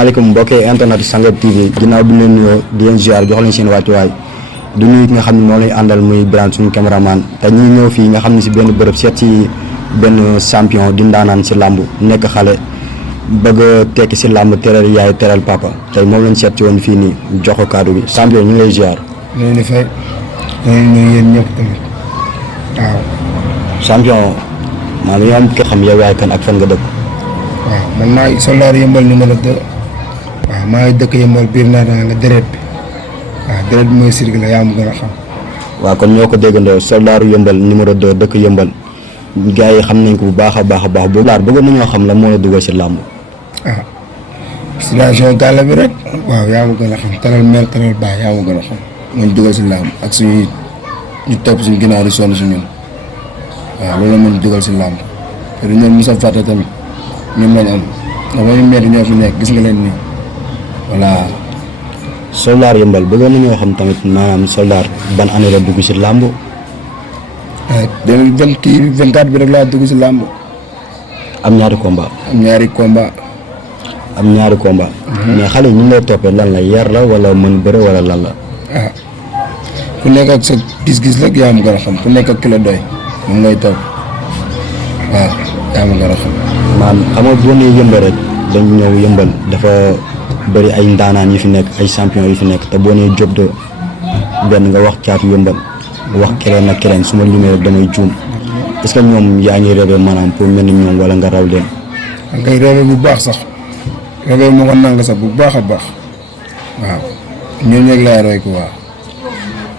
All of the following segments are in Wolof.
asalaamaaleykum mbokki internet Sanguep TV ginnaaw bi ñu leen nuyoo di leen ziar jox leen seen wàccuwaay du nuyu ki nga xam ne moo lay àndal muy Birane suñu caméraman te ñuy ñëw fii nga xam ne si benn bërëb seet si benn champion di ndaanaan si làmb nekk xale bëgg a tekki si làmb teral yaay teral papa tey moom lañ seet si woon fii nii jox ko kàddu gi champion ñu ngi lay ziar. ñu ngi fay ñu ngi nuyu yéen ñëpp tamit waaw. champion maa ngi am ko xam yow yaay kan ak fan nga dëkk. waaw man maa ngi soldaar yëmbal numéro 2 waaw maa ngi dëkk yëmbal biir naa nga deret bi waaw deret bi mooy circulé yaa ma gën a xam. waaw kon ñoo ko déggandoo soldaaru yëmbal numéro 2 dëkk yëmbal gars yi xam nañ ko bu baax a baax boobu laar bëgg nañoo xam la moo la dugal si làmb. ah situation gàll bi rek waaw yaa ma gën a xam teral mère teral baay yaa ma gën a xam moo ñu dugal si làmb ak suñuy ñu topp suñu ginnaaw di sonn si ñun waaw loolu la moo ñu dugal si làmb te du ñoom Moussa Fata tamit ñun lañ am ndax ba ñu mère ñoo fi nekk gis nga leen nii voilà. soldaar yëmbal bëgg nañoo xam tamit maanaam soldaar ban année la dugg si làmb. 2024 bi rek laa dugg si làmb. am ñaari combat. am ñaari combat. mais xale yi ñu ngi lay toppee lan la yar la wala mën bëre wala lan la. ah ku nekk ak sa gis-gis rek yaa ma gën a xam ku nekk ak ki la doy moom ngay topp waaw yaa ma gën a xam. maanaam xam nga boo nee yëmbal rek dañ ñëw yëmbal dafa bëri ay ndaanaan yu fi nekk ay champion yu fi nekk te boo nee Diop de benn nga wax caatu yëmbal wax keneen ak keneen su ma limee rek damay juum est-ce que ñoom yaa ngi rêvé maanaam pour mel ni ñoom wala nga raw leen. da ngay rêvé bu baax sax rêvé moo ko nang sax bu baax a baax waaw ñoom ñoo lay roy ko waaw.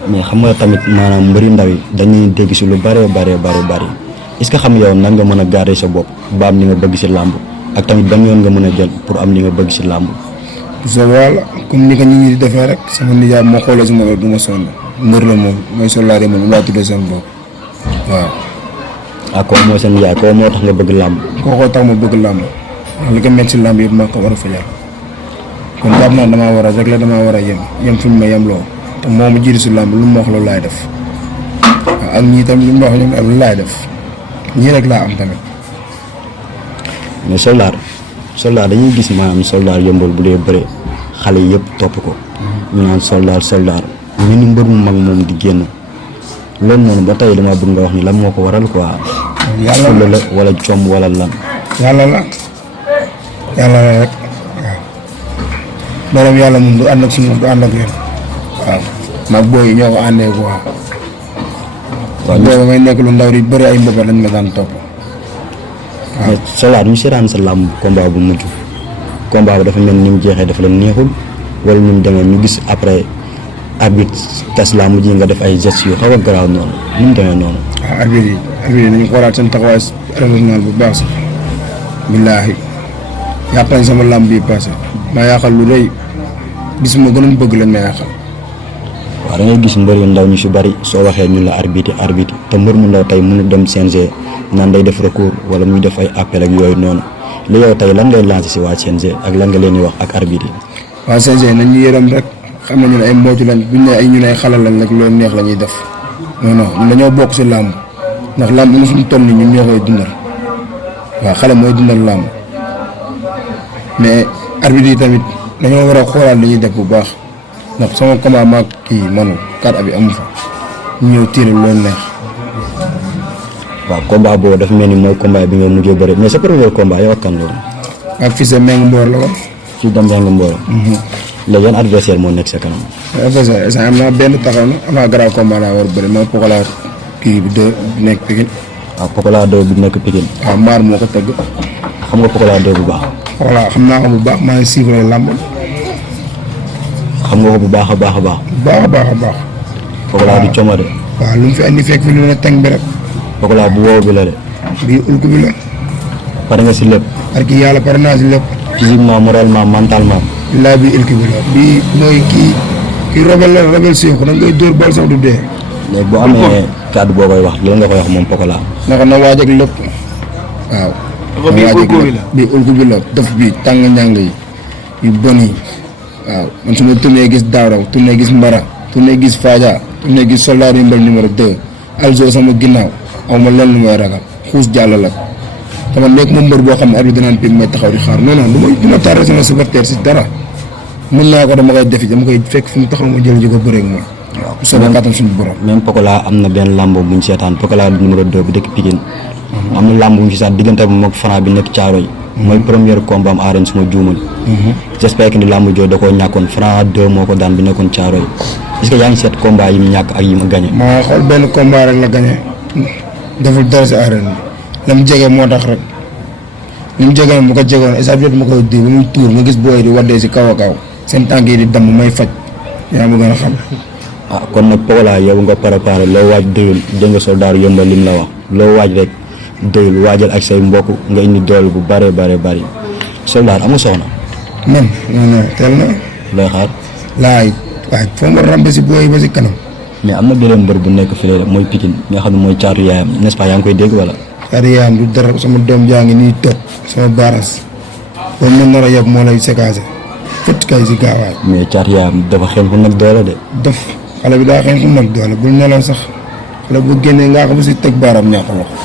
mais xam nga tamit maanaam mbëri ndaw yi dañuy dégg si lu bëree bëri est-ce que xam yow nan nga mën a garder sa bopp ba am li nga bëgg si làmb ak tamit ban yoon nga mën a jël pour am li nga bëgg si làmb. sa wàll comme ni ko nit ñi di defee rek sama nijaay moo xoolee si moom du ma sonn mbër la moom mooy soldaar yi moom laa tuddee seen bopp waaw. ah kooku mooy seen yaay kooku moo tax nga bëgg làmb. kookoo tax ma bëgg làmb ndax li ko métti si làmb yëpp maa ko war a fajal kon jàpp naa damaa war a régler damaa war a yem fi mu ma yem loo te moo ma jiitu si làmb lu ma wax loolu laay def waaw ak ñii tamit lu ma wax ñoom ak lu laay def ñii rek laa am tamit. mais soldaar dañuy gis maanaam soldaar yëmbal bu dee bëre xale yëpp topp ko ñu naan soldaar ñu ni mbër mu mag moom di génn loolu noonu ba tey dama bëgg nga wax ni lan moo ko waral quoi. yàlla la wala coom wala lan. yàlla la rek waaw borom yàlla moom du ànd ak suñu du ànd ak yéen waaw mag booy yi ñoo ko àndee quoi. waaw boobu may nekk lu ndaw di bëri ay mbëbër lañ ma daan topp. mais soldaar ñu seetaan sa làmb combat bu mujj combat bi dafa mel ni mu jeexee dafa la neexul wala ni mu demee ñu gis après arbitre tas làmb ji nga def ay gestes yu xaw a garaaw noonu ni mu demee noonu. waaw arbitre yi nañu xoolaat seen taxawaay professionnel bu baax sax billaahi yàq nañ sama làmb bi passé maa yàqal lu rëy bis ma gënoon bëgg lañ ma yàqal. waaw da ngay gis mbër yu ndaw ñu si bari soo waxee ñu la arbitre te mbër mu ndaw tey mënu dem CNG naan day def recours wala muy def ay appel ak yooyu noonu li yow tey lan ngay lancer si waa CNG ak lan nga leen di wax ak arbitre yi. waa CNG nañ ñu yërëm rek xam nañu ne ay mboocu lañ buñ ne ay ñu ne ay xalal lañ rek loolu neex la ñuy def non ñun dañoo bokk si làmb ndax làmb ñu suñu toll nii ñun ñoo koy dundal waaw xale mooy dundal làmb mais arbitre yi tamit dañoo war a xoolaat li ñuy def bu baax ndax sama combat maag kii manu kat abi amu fa ñu ñëw tiiral loolu neex. waaw combat boobu dafa mel ni mooy combat bi nga mujjee bëri mais sa premier combat yow ak kan loolu. ak fii sa Mbengue Mbor la woon. fii dem Mbengue Mbor. léegi yan adversaire moo nekk sa kanam. adversaire instant am naa benn taxaw na avant grand combat laa war a bëri mooy Pokola kii bi deux bi nekk Pikine. waaw Pokola 2 bi nekk Pikine. waaw maar moo ko tëgg. xam nga Pokola 2 bu baax. Pokola xam naa ko bu baax maa ngi suivre làmb. xam nga ko bu baax a baax. bu baax a baax. Pokola du coomo de. waaw lu mu fi andi fekk fi lu ne teng bi rek. Pokola bu wow bi la de. bii ulku bi la. pare nga si lépp. parce que yàlla pare naa si lépp. physiquement moralement mentalement. laa bii ulku bi la bii mooy kii rebelle si ko da ngay dóor bal sax du dee. léegi boo amee kàddu boo koy wax lan nga koy wax moom Pokola. naka na waaj ak lépp waaw. bii ulku bi la def bi tàng njàng yi yu bon yi waaw man su ma tourné gis Daawra tourné gis Mbara tourné gis Fadja tourné gis soldat yëmbal numéro 2 Alzo sama ginnaaw aw ma lenn lu may ragal xuus jàll la dama nekk moom mbër boo xam ne arbitre danaan pim may taxaw di xaar non du ma tardé sama supporter si dara mën naa ko dama koy defi dama koy fekk fu mu taxaw ma jël ji ko bëreeg moom. waaw bu soobee kàttan suñu borom. même Pokola am na benn lamb bu ñu seetaan Pokola numéro 2 bi dëkk Pikine. am na lamb bu ñu ci sax diggante bi moog Franc bi nekk Thiaroye. mooy premier combat am arène suma juumul. j'espère que ni lamb jooju da koo ñàkkoon Franc 2 moo ko daan bi nekkoon Thiaroye est-ce que yaa ngi seet combat yi mu ñàkk ak yi mu gagné. maa xool benn combat rek la gagné deful dara si arène bi la mu jege moo tax rek li mu jege bu ko jegoon est-ce que ma koy di ba muy tuur nga gis booy di waddee si kaw a kaw seen tànk yi di damm may faj yaa ma gën a xam. kon nag Pokola yow nga préparé loo waaj doyul dégg nga soldaar yëmbal lim la wax loo waaj rek doyul waajal ak say mbokk nga indi doole bu bare bari soldaar amu soxna. man non teel na. looy xaar. waaye foo ma rambe si booy ba si kanam. mais am na beneen mbër bu nekk fii rek mooy Pikine nga xam ne mooy caatu yaayam n'est-ce pas yaa ngi koy dégg wala. caatu yaayam du dara sama doom jaa ngi nii toog sama baras boobu ma nar a yeb moo lay séquencé fët kay si gaawaay. mais caatu yaayam dafa xel fu nag doole de. def xale bi daa xel fu nag doole bul nelaw sax xale bu génnee ngaa ko ba si teg baaram ñàkk loxo.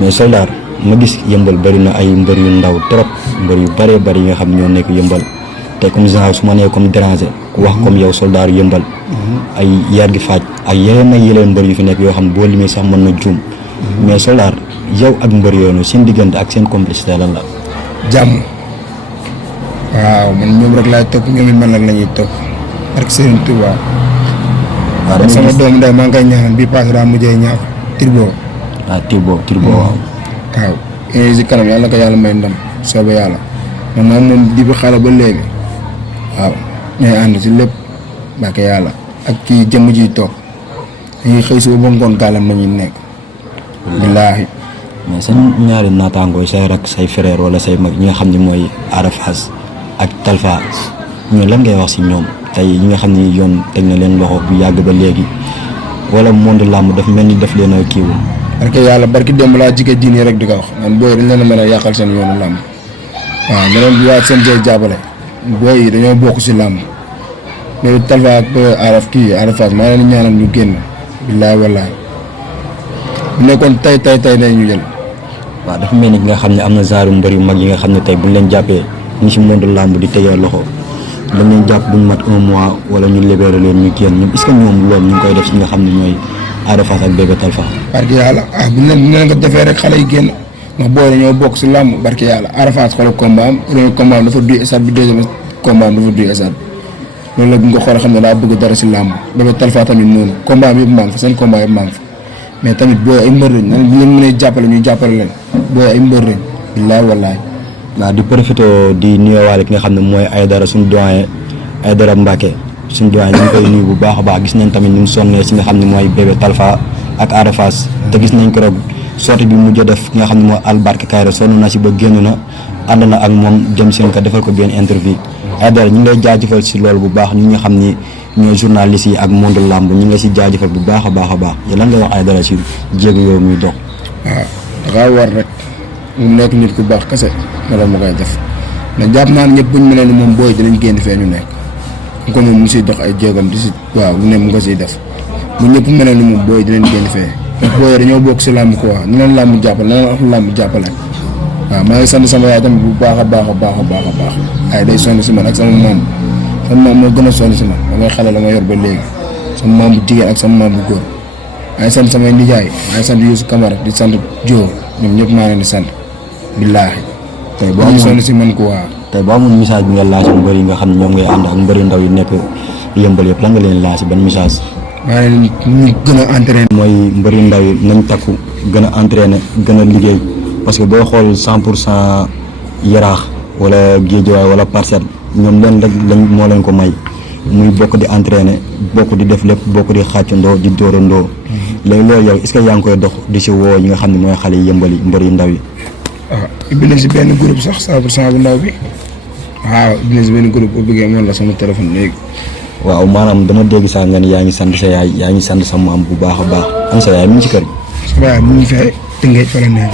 mais soldaar ma gis yëmbal bëri na ay mbër yu ndaw trop mbër yu bëree bëri yi nga xam ñoo nekk yëmbal te comme genre su ma nee comme déranger ku wax comme yow soldaar yëmbal ay yar gi faaj ak yeneen mbër yu fi nekk yoo xam boo limee sax mën na juum mais soldaar yow ak mbër yooyu seen diggante ak seen complicité lan la. jàmm waaw man ñoom rek laay topp ñoom it man nag la ñuy topp ak Serigne Touba. waaw sama doom ndey maa ngi koy ñaanal bii passé daa mujjee ñaaw Tirbo. Tirbo waaw. waaw yéen si kanam yàlla na ko yàlla may ndam soobee yàlla man moom di bi xale ba léegi waaw ñooy ànd si lépp bàkke yàlla ak kii jëmm ji toog dañuy xëy suba ba ngoon gàllam nañuy nekk. billaahi. mais seen ñaari naataangoo say rak say frère wala say mag ñi nga xam ne mooy Ada Fass ak Talfa ñoo lan ngay wax si ñoom tey ñi nga xam ni yoon teg na leen loxo bu yàgg ba léegi wala monde làmb daf mel ni daf leen a kiiwu. parce que yàlla barki démb laa jigéen diine rek di ko wax man booy dañ leen a mën a yàqal seen yoonu làmb waaw leneen bi waa seen jëy jàppale booy yi dañoo bokk si làmb loolu Talfa ak Ada Fass maa leen ñaanal ñu génn billaahi wallaahi bu nekkoon tey nañ ñu jël. waaw dafa mel ni nga xam ne am na genre mbër yu mag yi nga xam ne tey buñ leen jàppee ñi si monde làmb di tegee loxo dañ leen jàpp buñ mat 1 mois wala ñu libéré leen ñu génn ñoom est-ce que ñoom loolu ñu ngi koy def si nga xam ne ñooy Ada Fass ak Bébé Talfa. barke yàlla bu ñu leen ko defee rek xale yi génn ndax booy dañoo bokk si làmb barke yàlla Ada Fass xoolal combat am premier combat am dafa duy stade bi deuxième combat am dafa duy stade loolu la bu nga xool xam ne daa bëgg dara si làmb Bébé Talfa tamit noonu combat am yëpp maa ngi fa seen combat yëpp maa ngi fa mais tamit booy ay mbër lañ nan bu leen mënee jàppale ñu jàppale leen booy ay mbër lañ billaahi wallaahi. waaw di profité di nuyuwaale ki nga xam ne mooy Aïdara suñu doyen Aïdara Mbacké suñu doyen ñu ngi koy nuyu bu baax a baax gis nañ tamit ni mu sonnee si nga xam ne mooy Bébé Talfa ak Ada Fass te gis nañ ko rek sortie bi mujj def ki nga xam ne mooy Albarka Kayre sonn na si ba génn na ànd na ak moom jëm seen ko defal ko benn interview Aïdara ñu ngi lay jaajëfal si loolu bu baax ñi nga xam ni ñooy journalistes yi ak monde lamb ñu ngi la si jaajëfal bu baax a baax lan ngay wax Aïdara si jéego yow muy dox. waaw dafa war rek mu nekk nit ku baax kese wala mu koy def mais jàpp naa ne ñëpp buñ mel ni moom booy dinañ génn fee ñu nekk ko moom mu siy dox ay jéegam di si waaw mu ne mu nga siy def bu ñëpp mel ni moom booy dinañ génn fee ndax booy dañoo bokk si làmb quoi ni leen làmb jàppale na leen wax làmb jàppale waaw maa ngi sant sama yaay tamit bu baax a baax ay day sonn si man ak sama maam moo gën a sonn si man ba may xale la ma yor ba léegi sama maam bu jigéen ak sama maam bu góor maa ngi sant samay nijaay maa ngi sant Youssou Camara di sant Dio ñoom ñëpp maa leen di sant billaahi tey boo amoon sonn si man ko waa tey boo amoon message bi nga lancé mbër yi nga xam ne ñoom ngay ànd ak mbër yu ndaw yi nekk yëmbal yëpp lan nga leen lancé ban message. maa leen ñu gën a entraîné. mooy mbër yu ndaw yi nañ takku gën a entraîné gën a liggéey parce que booy xool 100% yaraax wala géejawaay wala parcelle ñoom leen rek lañ moo leen ko may muy bokk di entraîné bokk di def lépp bokk di xàccandoo di dóorandoo léegi loolu yow est-ce que yaa ngi koy dox di si woo ñi nga xam ne mooy xale yi yëmbal yi mbër yu ndaw yi. waaw ubbi na si benn groupe sax 100% bu ndaw bi waaw ubbi na si benn groupe bu bëggee moom la sama téléphone léegi. waaw maanaam dama dégg sax nga ni yaa ngi sant sa yaay yaa ngi sant sa maam bu baax a baax am sa yaay mi ngi ci kër gi. sa yaay mu ngi fee Tëngéej fa la nekk.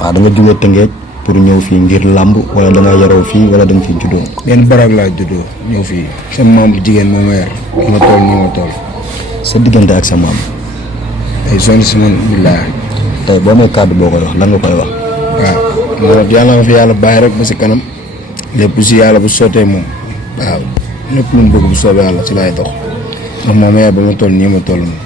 waaw da nga jógee Tëngéej pour ñëw fii ngir làmb wala da nga yaroo fii wala da nga fi juddoo. benn barab laa juddoo ñëw fii sama maam bu jigéen moo ma yar ma toll nii ma toll. sa diggante ak sa maam. ay sonn si man billaahi tey boo may kàddu boo koy wax lan nga koy wax. waaw moo yàlla nga fi yàlla bàyyi rek ba si kanam lépp si yàlla bu sottee moom waaw lépp lu mu bëgg bu soobee yàlla si laay dox ndax moom yaay ba ma toll nii ma toll nii.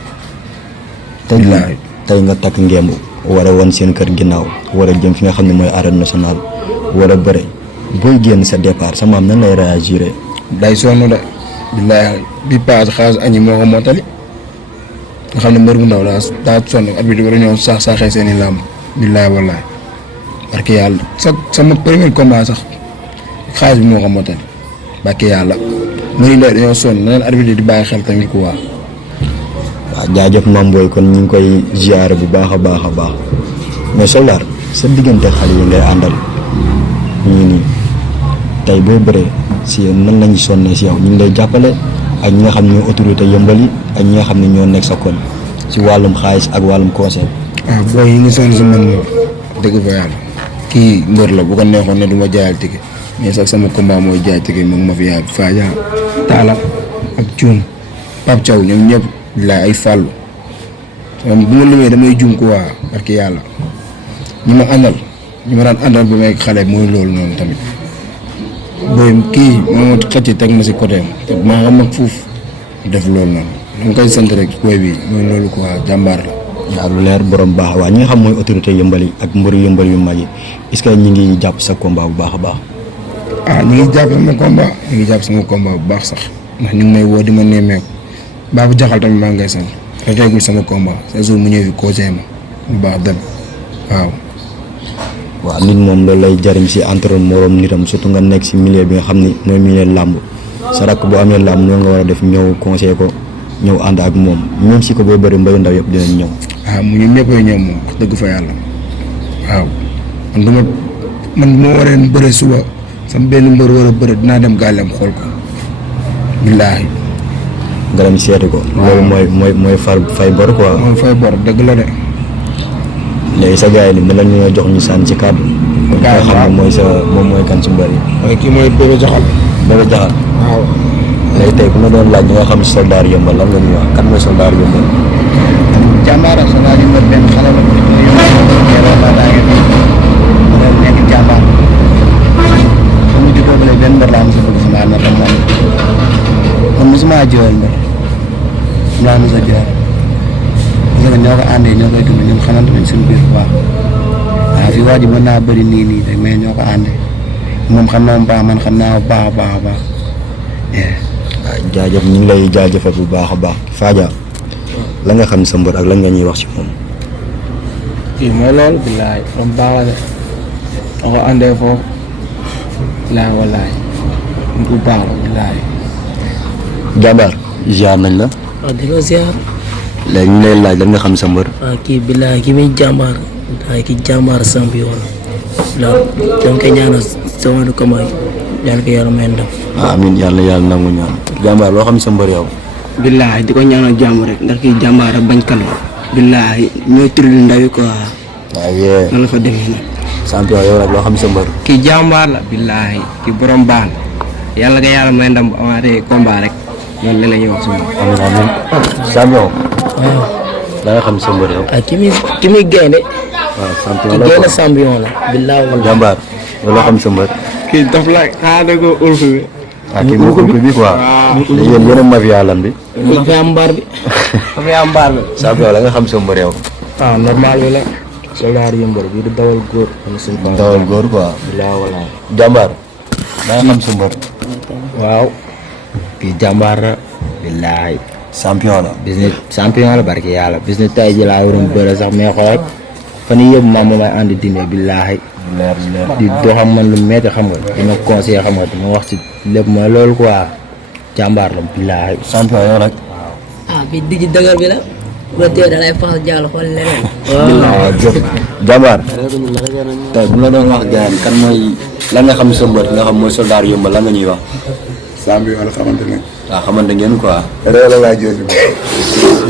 tey nga takk ngemb war a woon seen kër ginnaaw war a jëm fi nga xam ne mooy arène nationale war a bëre booy génn sa départ sa maam nan lay réagir. day sonn de billaahi bi paase xaalis añi moo ko mottali nga xam ne mbër bu ndaw daa sonn at bi di war a ñëw saaxee seen i làmb billaahi wallaahi barke yàlla sama premier combat sax xaalis bi moo ko mottali barke yàlla mbër yi ndaw dañoo sonn na leen arbitre di bàyyi xel tamit ku waa. waaw jaajëf Mame Boye kon ñu ngi koy ziare bu baax a baax a baax mais Soldar sa diggante xale yi ngay àndal ñii nii tey boo bëree si nan lañu sonnee si yow ñu ngi lay jàppale ak ñi nga xam ne ñoo autorité yëmbal yi ak ñi nga xam ne ñoo nekk sa koñ si wàllum xaalis ak wàllum conseil. waaw booy yi ngi sonn si man moom dëgg fa yàlla kii mbër la bu ko neexoon ne du ma jaayal ticket mais sax sama combat mooy jaay ticket moom ma fi yaay Fadia Talla ak Thioune Pape Thiaw ñoom ñëpp bilaay ay fàllu bu ma limee damay jum ko waa parce que yàlla ñi ma àndal ñi ma daan àndal ba may xale mooy loolu noonu tamit booy kii moo ma xëcc teg ma si côté am te maa xam nag fuuf def loolu noonu dama koy sant rek booy bi mooy loolu quoi jàmbaar la. waaw lu leer borom baax waa ñi nga xam mooy autorité yëmbal yi ak mbëru yëmbal yu mag yi est-ce que ñi ngi jàpp sa combat bu baax a baax. ñi ngi jàpp sama combat ñi ngi jàpp sama combat bu baax sax ndax ñu ngi may woo di ma nemmeeku Babou Jaxal tamit maa ngi koy sant rafetlu sama combat chaque jour mu ñëw fi conseil ma bu baax dem waaw. waaw nit moom loolu lay jariñ si entre morom nitam surtout nga nekk si milieu bi nga xam ni mooy milieu làmb sa rakk bu amee làmb ñoo nga war a def ñëw conseil ko ñëw ànd ak moom même si ko boo bëri mbayu ndaw yëpp dinañ ñëw. waaw mu ñu ñëppay ñëw moom wax dëgg fa yàlla waaw man bu ma waree bëre suba sama benn mbër war a bëre dinaa dem gàllem xool ko billaahi. nga dem seeti ko. loolu mooy fay bor quoi. mooy fay bor dëgg la de. léegi sa gars yi ni mën nañu ñoo jox ñu sànni ci kàddu. gars yi xam ne moom mooy kan ci mbër yi. mooy kii mooy Bébé Jaxal. Bébé Jaxal. waaw. léegi tey ku ma doon laaj ñi nga xam si Soldar Yeumbeul lan nga ñuy wax kan mooy Soldar Yeumbeul. jàmbaar ak Soldar Yeumbeul benn xale la nekk jàmbaar ba mu juddoo ba léegi benn mbër laa mos a bëgg sama ànd ak man mosuma jiwal mbër laa mos a jiwal parce que ñoo ko àndee ñoo koy dund ñun xamante nañ suñu biir bu baax waaw fii waa ji mën naa bëri nii rek mais ñoo ko àndee moom xam naa mu baax man xam naa bu baax a baax a baax. waaw jaajëf ñu ngi lay jaajëfal bu baax a baax Fadia la nga xam sa mbër ak lan nga ñuy wax ci moom. kii mooy loolu billaay moom baax la de da ko àndee foofu billaay wallaay nit ku baax la billaay. jàmbaar ziar nañ la. waaw di la ziar. léegi ñu lay laaj lan nga xam sa mbër. waaw kii billaay ki muy jàmbaar waaye ki jàmbaar champion la donc ñaanal sa wàllu combat yàlla ko yàlla may ndam. amiin yàlla nangu ñaan. jàmbaar loo xam sa mbër yow. billaay di ko ñaanal jàmm rek ndax kii jàmbaar ak bañkat la. billaay ñooy tërlu ndaw yi quoi. waaw yee. nan la fa demee nag. champion yow nag loo xam sa mbër. kii jàmbaar la billaay kii borom baax la yàlla ko yàlla may ndam bu amaatee combat rek loolu la ñuy wax si moom. amiin champion. waaw. la nga xam sa mbër yow. ah ki muy gaynde. waaw champion ki la gaynde quoi. champion la. billaay wala. jàmbaar yow loo xam sa mbër. kii daf la xanaa da ko ulfu bi. ah kii mu ko bi quoi. léegi yéen a mafia lan bi. ma fi am mbaar bi. ma fi am mbaar la. champion la nga xam sa mbër yow. waaw normal bi la. Soldar Yeumbeul bii di dawal góor. am suñu baax dawal góor quoi. billaay wallaay. jàmbaar la nga xam sa mbër. waaw kii jàmbaar la billaay champion la. business champion la barki yàlla business tay ji laa waroon bëre sax mais xoolal fan yii yëpp maam may ànd dine billaay leer di doxam man lu metti xam nga dina conseiller xam nga dina wax ci lépp mooy loolu quoi jàmbaar la billaay champion yow nag. ah bi digg dëgër bi la. bu la tee da lay faxas jàll xool leneen. waaw jëf jàmbaar. tey bu la doon wax gars yi kan mooy lan nga xam sa mbër nga xam mooy Soldar Yeumbeul lan nga ñuy wax. champion la xamante ne. waaw xamante ngeen quoi. réew la laay jël.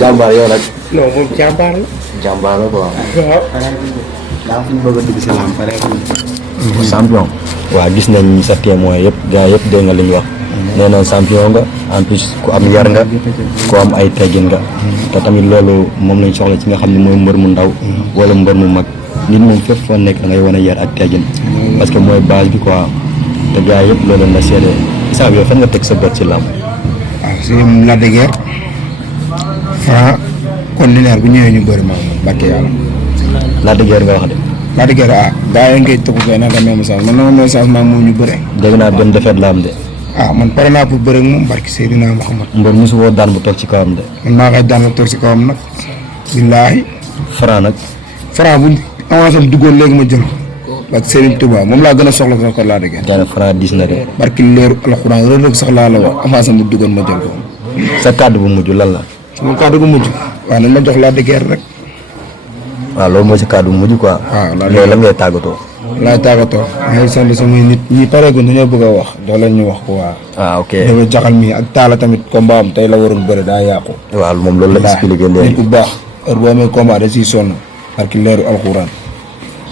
jàmbaar yow nag. non moom jàmbaar la. jàmbaar la quoi. waaw. daa fi ñu bëgg a dugg si lamb pare champion. waaw gis nañ sa témoin yëpp gars yëpp dégg nga li ñu wax nee na champion nga en plus ku am yar nga ku am ay teggin nga te tamit loolu moom lañ soxla ci nga xam ne mooy mbër mu ndaw wala mbër mu mag nit moom fépp foo nekk da ngay wane yar ak teggin parce que mooy base bi quoi te gars yëpp loolu la seede isaab yow fan nga teg sa bët ci làmb. waaw si Lac de Guiers Franc Ordinaire bu ñëwee ñu bëri maa moom barke yàlla. Lac de Guiers nga wax de. Lac de Guiers gars yi ngay tëkku kay nag nga may message man na ma message maa moom ñu bëre. dégg naa benn defet la am de. man pare naa pour bëre ak moom barke Seydina Muhammad. mbër mosu woo daan bu toog ci kawam de. man maa koy daan ba toog ci kawam nag. billaahi. Franc nag. Franc bu avancé am duggoon léegi ma jël ko. ak Serigne Touba moom laa gën a soxla sax ko Lac de Guiers. gaa ne Franc diis na de. barki leeru alxuraan rëdd sax laa la wax avancé am bu duggoon ma jël ko. sa kàddu bu mujj lan la. sama kàddu gu mujj. waaw nañ ma jox Lac de Guiers rek. waaw loolu mooy sa kàddu bu mujj quoi. waaw loolu lan ngay tàggatoo. laay tàggatoo. maa ngi sant samay nit ñi pareegu dañoo bëgg a wax doo leen ñu wax ko waa. ok dafa jaxal mi ak taala tamit combat am tey la waroon bëri daa yàqu. waaw moom loolu la expliqué léegi. nit ku baax heure boo amee combat da ciy sonn parce que leeru alxuraan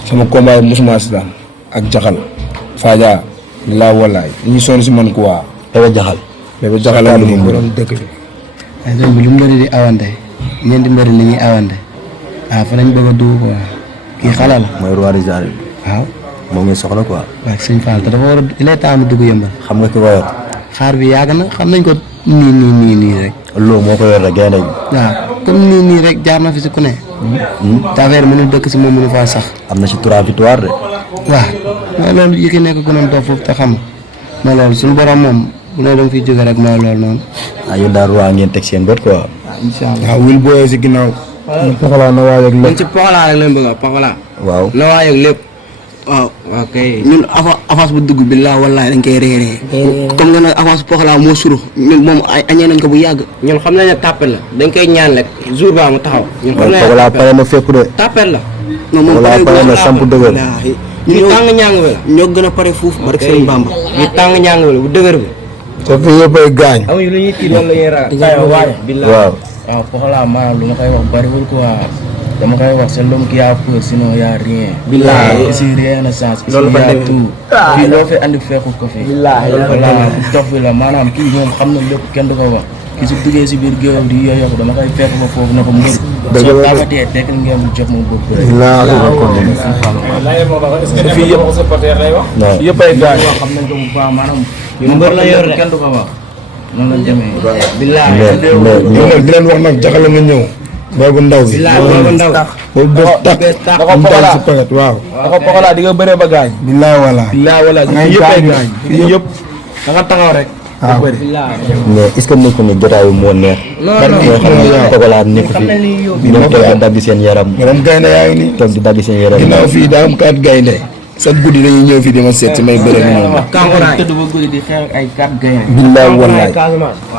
sama combat yi mosuma si daan ak jaxal Fadia laa walaay dañuy sonn si man quoi. dafa jaxal. dafa jaxal ak moom borom dëkk bi. ay sëñ bi lu mbëri di awante ñeenti mbëri li ñuy awante fa lañ bëgg a dugg quoi kii xala la. mooy roi des arènes. waaw. moom ngeen soxla quoi. waaw sëñ Fall te dafa war a il est temps mu dugg yëmbal. xam nga ki ko yor. xaar bi yàgg na xam nañ ko nii rek. loolu moo ko yor rek gaynde gi. waaw comme nii rek jaar na fi si ku ne. te affaire mënul dëkk si moom mënu faa sax. am na si 3 victoire de. waaw mooy loolu yi ki nekk gënoon toog foofu te xam mooy loolu suñu borom moom bu ne danga fiy jóge rek mooy loolu noonu. yéen daal roi ngeen teg seen bët quoi. incha allah waaw wil booyee si ginnaaw. Pokola na waaj ak man ci Pokola rek lañ bëgg a Pokola. waaw na waaj ak lépp. waaw ok ñun avance bu dugg bi laa wallaay dañ koy réeree. comme nga nag avance Pokola moo suru ñun moom añee nañ ko bu yàgg. ñun xam nañ ne tàppel la dañ koy ñaan rek jour ba mu taxaw. ñun xam nañ ne Pokola pare na fépp de. tàppel la. non moom pare na samp dëgër. ñu tàng ñàng bi la. ñoo gën a pare fuuf barke Sëriñ Bamba. ñu tàng ñàng bi la bu dëgër bi. te fi yëpp ay gaañ. amuñu lu ñuy tiit wala lu ñuy ragal. waaw. waaw Pokola maanaam lu ma koy wax bariwul quoi dama koy wax c'est l'homme qui a peur sinon y a rien. Billahi. ici rien ne change. Loolu fa ici y a demee. tout. fii loo fi andi fekku ko fi. Billahi. voilà dox bi la maanaam kii moom xam na lépp kenn du ko wax ki su duggee si biir géew di yooyu dama koy fekk ba foofu na ko mbër. soo tàggatee tekkal ngeen mu jox moom boobu rek. fii yëpp supporter lay wax. non yëpp ay gaañ. xam nañ ko bu baax maanaam. mbër la yor de. kenn du ko wax. noonu la demee. billahi. mais di leen wax nag jaxal la nga ñëw. boobu ndaw bi. Billahi boobu ndaw. boobu bés tàq. da ko mu Pokola daal si paquet waaw. da ko Pokola di nga bëree ba gaañ. billaay wala. billahi wala ngay fii yëpp ay gaañ. gaañ. fii yëpp da nga taxaw rek. waaw. bëri. mais est-ce que nekkul ni jotaayu moo neex. non ñoo xam ne Pokola nekk fi ñoom toog di dagg seen yaram. borom gaynde yaa ngi nii. toog di dagg seen yaram. ginnaaw fii daa am 4 gaynde. chaque guddi dañuy ñëw fii di ma seet si may bëre ak ñoom. Kankouraay. tëdd ba guddi di xeex ak ay 4 gaynde. billaay wallaay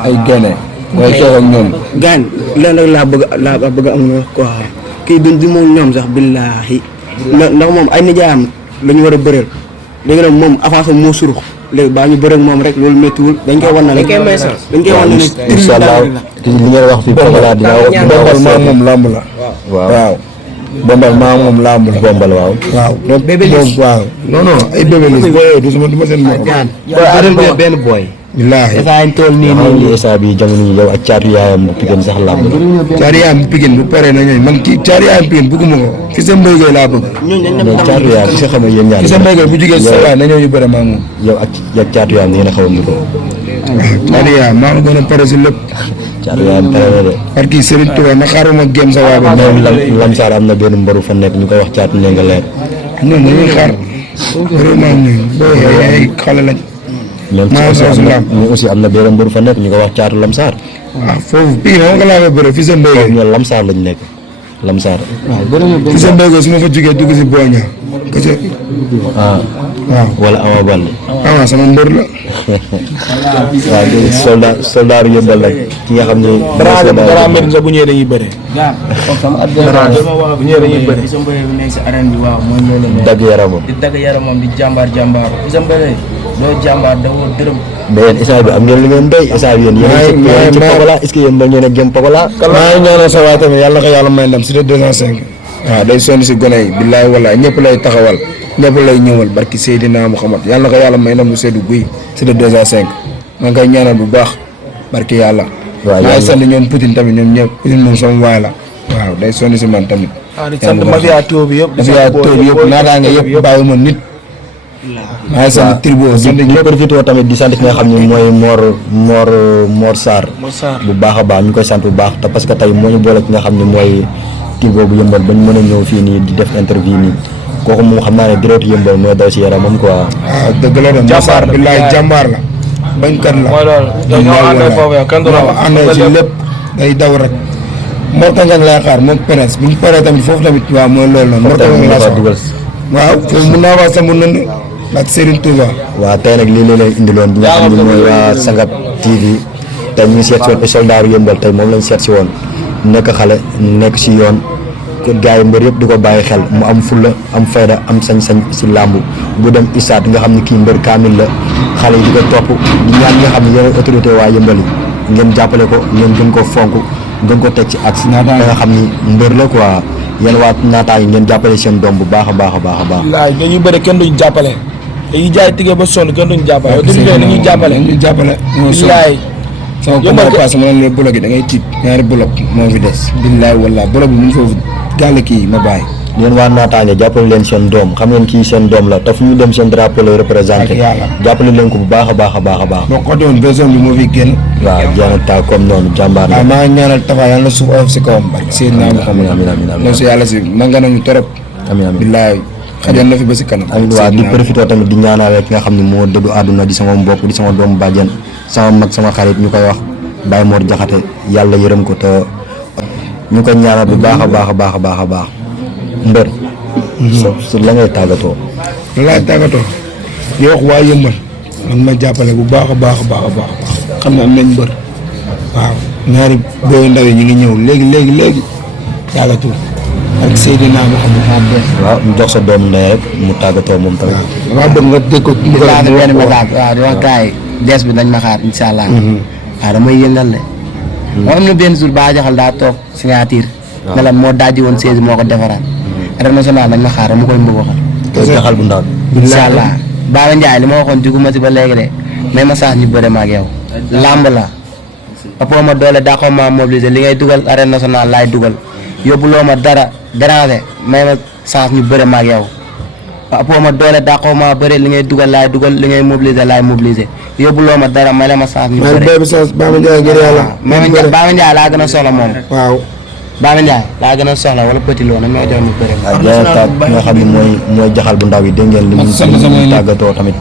ay gaynde. mooy toog ak ñoom. gaañ leen rek laa bëgg am na wax quoi kii du moom ñoom sax billaahi ndax moom ay nijaayam la ñu war a bëreel léegi nag moom avance moo surux léegi baa ñu bëreeg moom rek loolu méttiwul dañ koy wan na rek dañ koy wan na ne incha allah te li ngeen wax fii Pokola dina bombal maa moom làmb la. waaw waaw. bombal maa moom làmb la. bombal waaw. waaw donc boobu waaw. non non ay bébé lis booyoo du ma seen morom. benn booy billaahi. saa ñu toll nii xam nga instant bi jamono yi yow ak caatu yaayam bu Pikine sax làmb la. caari yaayam Pikine bu paree na ñooy man kii caari yaayam Pikine bëgguma ko fi sa mbéygay laa bëgg. mais caatu yaayam est-ce que xam nga yéen ñaar fi sa mbéygay bu jugee sa waay na ñëw ñu bëre maa moom. yow ak caatu yaayam yéen a xaw a niroo. caari yaayam maa ngi gën a pare si lépp. caatu yaayam pare na de. parce que Serigne Touba na xaaral ma géem sa waay ba même Lamsaar am na benn mbaru fa nekk ñu koy wax caatu ne nga leer. ñoom dañuy xaar vraiment ñun booy ay xale lañ. même maa aussi ngi am na lamb. ñu aussi am na benn mbaru fa nekk ñu koy wax caatu Lamsaar. waaw foofu Pikine moom nga laa fa bëre fi sa mbéygay. foofu ñoom Lamsaar lañ nekk Lamsaar. fi sa mbéygay su ma fa jugee dugg si Boña. kese ah waaw. wala Ama Baldé. sama mbër la. waaw léegi soldat yëmbal rek ki nga xam ne. dara mbir sa bu ñëwee dañuy bëre. gaa sama adversaire dama wax bu ñëwee dañuy bëri. Fils Mbéye bi nekk si arène bi waaw mooy loolu la. dagg yaramam. di dagg yaramam di jàmbaar Fils Mbéye doo jàmbaar da woo dërëm. mais yéen instant bi am ngeen li ngeen doy instant bi yéen yéen a ngi ci Pokola est-ce que yéen ba ngeen a gëm Pokola. maa ngi ñaanal sa waay tamit yàlla ko yàlla may ndam si de 205. waaw day sonn si gone yi billaay wallaay ñëpp lay taxawal ñëpp lay ñëwal barki Seydina Muhammad yàlla ko yàlla may ndam lu seddu guy si de 205. ma ngi koy ñaanal bu baax barki yàlla. waaw maa ngi sant ñoom Poutine tamit ñoom ñëpp Poutine moom sama waay la waaw day sonn si man tamit. di sant mafia Toob yëpp. mafia Toob yëpp naataange yëpp bàyyi ma nit. maa ngi sant Tribo sant di ñëpp. profité tamit di sant ki nga xam ne mooy Mor Sarr bu baax a baax ñu koy sant bu baax te parce que tey moo ñu boole ki nga xam ne mooy Tribo bu yëmbal ba ñu mën a ñëw fii nii di def interview nii kooku moom xam naa ne direct yëmbal mooy daw si yaramam quoi. waaw dëgg la de jàmbaar billaay jàmbaar la bañkat la. mooy loolu yow ñoo àndee foofu yow kenn du la wax àndee ci lépp day daw rek. Mortanga lay xaar moom Pérez bu ñu paree tamit foofu tamit waaw mooy loolu noonu. Mortanga laa soxla waaw foofu mun naa wax sama nënd ak Serigne Touba. waaw tey nag lii la lay indiloon bi nga xam ne mooy waa Sangat TV tey ñu ngi seet si woon soldaaru yëmbal tey moom lañ seet si woon nekk xale nekk si yoon gars yi mbër yëpp di ko bàyyi xel mu am fulla am fayda am sañ-sañ si làmb bu dem isaat nga xam ne kii mbër kaamil la xale yi di ko topp di ñaan nga xam ne yeneen autorité waa yëmbal yi ngeen jàppale ko ngeen gën ko fonk gën ko teg ci axe da nga xam ni mbër la quoi yéen waa naataa yi ngeen jàppale seen doom bu baax a baax a baax a baax. laaj dañuy bëri kenn duñ jàppale dañuy jaay tigé ba sonn kenn duñ jàppale yow dañuy doon dañuy jàppale ñu jàppale. billaay sama combat passé ma ne la bloc yi da ngay tiit ñaari bloc moo fi des. billaay wallaahi bloc bi mu ngi foofu gàll kii ma bàyyi. yéen waa naataange jàppale leen seen doom xam ngeen kii seen doom la te fu ñu dem seen drapeau lay représenté ak yàlla. jàppale leen ko bu baax a baax a baax a baax. boo ko doon version bi moo fi génn. waaw jeena taa comme noonu jàmbaar la. waaw maa ngi ñaanal Tafa yàlla na suuf oyof si kawam barke Seydina Muhammad. amiin amiin amiin si yàlla si manga nañu torop. amiin amiin billaay xajoon na fi ba si kanam. amiin waaw di profité tamit di ñaanale ki nga xam ne moo dëddu àdduna di sama mbokk di sama doomu bàjjen sama mag sama xarit ñu koy wax Baye Mor Jaxate yàlla yërëm ko te ñu koy ñaanal bu baax a baax a baax a baax a baax mbër. su la ngay tàggatoo. laay tàggatoo di wax waa yëmbal man ma jàppale bu baax a baax a baax a baax xam ne am nañ mbër waaw ñaari booyu ndaw yi ñu ngi ñëw léegi yàlla tuur ak Seydina Muhammad. waaw ñu jox sa doom ndey rek mu tàggatoo moom tamit. damaa bëgg nga dégg ko. di lancé benn message waaw di wax gars yi dees bi nañ ma xaar incha allah. waaw damay yëngal de. moo am na benn jour Ba Jaxal daa toog signature. ne la moo dajji woon siège moo ko defaraat. arène nationale nañ ma xaar dama koy mbëgg waxal. te jaxal bu ndaw. incha allah Baba Ndiaye li ma waxoon juguma si ba léegi de may ma sax ñu bëre ma ak yow. làmb la. ëppoo ma doole dàqoo ma mobiliser li ngay dugal arène nationale laay dugal yóbbuloo ma dara déranger may ma chance ñu bëre ma ak yow. ëppoo ma doole dàqoo ma bëre li ngay dugal laay dugal li ngay mobiliser laay mobiliser yóbbuloo ma dara may la ma chance ñu bëre. man bébé chance Baba Ndiaye ngir yàlla. Baba Ndiaye laa gën a soxla moom. waaw. Baba Ndiaye laa gën a soxla wala petit loo nañ ma jox ñu bëre. waaw jaayataat ki nga xam ne mooy jaxal bu ndaw yi dégg ngeen li mu tàggatoo tamit.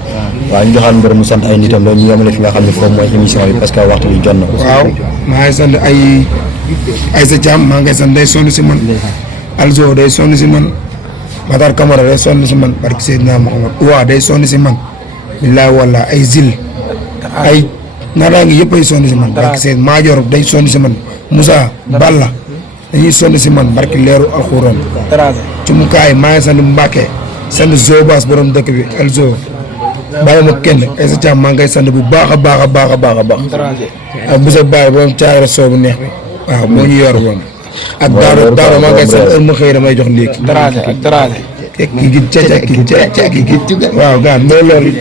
waaw ñu joxal mbër mu sant ay nitam loolu ñu yemale fi nga xam ne foofu mooy émission bi parce que waxtu bi jot na. waaw maa ngi sant ay sa Thiam maa ngi sant day sonn si man. Alzo day sonn si man. Matar Camara day sonn si man barke Seydina Muhammad waaw day sonn si man. billaay walla ay zil ay naataange yëpp ay sonn si man barke Seydina Maajoor day sonn si man Moussa Balla dañuy sonn si man barke leeru alxuraan. ci mu kaay maa ngi sant Mbacke sant Zobas borom dëkk bi Alzo bàyyi ma kenn ay sa Thiam maa ngi koy sant bu baax a baax a baax a baax a baax. ak bu sa bàyyi borom caagare soo bu neex bi waaw moo ñu yor woon. ak Daara maa ngi koy sant heure ma xëy damay jox léegi. kii gi cece waaw gaan mooy loolu.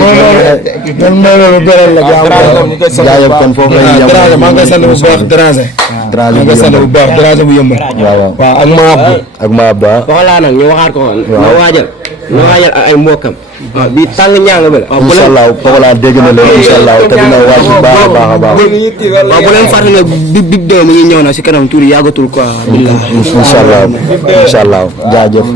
mooy loolu beral la jaayëf kon foofu la ñuy déranger maa ngi koy sant bu baax déranger. maa ngi koy sant bu baax déranger bu yëmbal. waaw ak Maabou. ak Maabou ah. waxalaa nag ñu waxaat ko na waajal ay mbokkam waaw bii tàng ñaanga ba la incha allah Pogola dégg na leen incha allah te dina waaj bu baax a baax a baax. waaw bu leen fàtte nag bib de mu ngi ñëw na si kanam tuuti yàggatul quoi. incha allah jaajëf.